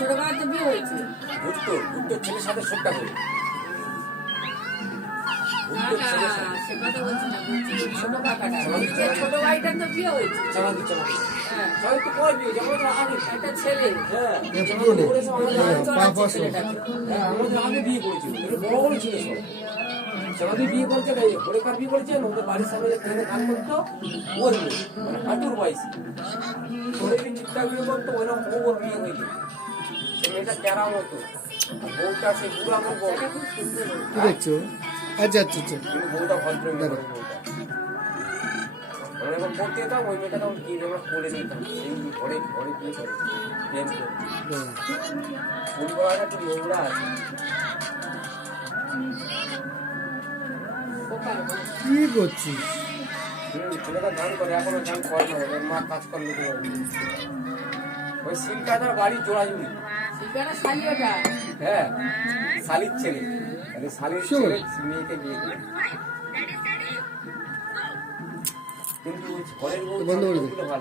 ছোট ভাই তো বিয়ে হয়েছে। ভুট্টোর ছেলের সাথে সবটা করে সে কথা বলছি না, বলছি ছোট কাকাটা, ছোট ভাইটার তো বিয়ে হয়েছে। চালাকি হ্যাঁ, সবাই তো করবি যেমন আগে একটা ছেলে। হ্যাঁ ছেলেটাকে আমাদের আগে বিয়ে করেছিল বড় বড় ছিল সব আমাদের বিয়ে করেছে হরেকার বিয়ে করেছে ওদের বাড়ির সামনে ট্রেনে কাজ করতো ওর মেয়ে, মানে হাঁটুর বয়সী ওরে ঠিকঠাক বিয়ে করতো ওইরকম বউ ওর বিয়ে হয়ে গেছে। সে মেয়েটা ক্যারা মতো আর বউটা সে বুড়া আমার বউ খুব সুন্দর। কি দেখছো? আচ্ছা আচ্ছা আচ্ছা কিন্তু বউটা ভদ্র মেয়ে বড় বউটা আমরা যখন পড়তে যেতাম ওই মেয়েটা তখন কি আমরা কোলে নিতাম এই ঘরে ঘরে বিয়ে করে প্রেম করে পরিবার একটু নোংরা আছে। কি করছিস? ছেলেটা ধান করে এখনো ধান করে না ওর মা কাজ করলে তো ওই সিলকাটার বাড়ি জোড়াজুড়ি শিকারা শালি ওটা। হ্যাঁ শালির ছেলে মানে শালির ছেলে মেয়েকে বিয়ে করে কিন্তু ঘরের বউ বন্ধ করে দে। ভালো